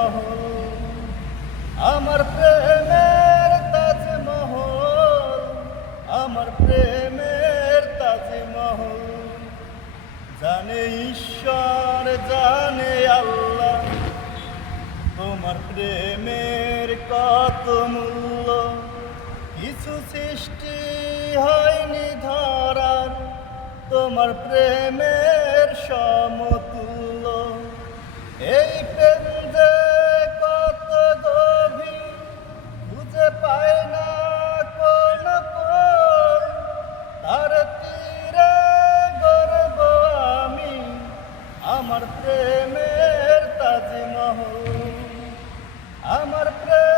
তাজমহল, আমার প্রেমের তাজমহল, আমার প্রেমের তাজমহল। জানে ঈশ্বর জানে আল্লাহ, তোমার প্রেমের কত মূল্য। কিছু সৃষ্টি হয়নি ধরার, তোমার প্রেমের সমতুল্য। এই প্রেম যে কত গভীর, খুঁজে পায় না কোন কোন, তার তীরে গর্ব আমি, আমার প্রেমের তাজমহল, আমার প্রেম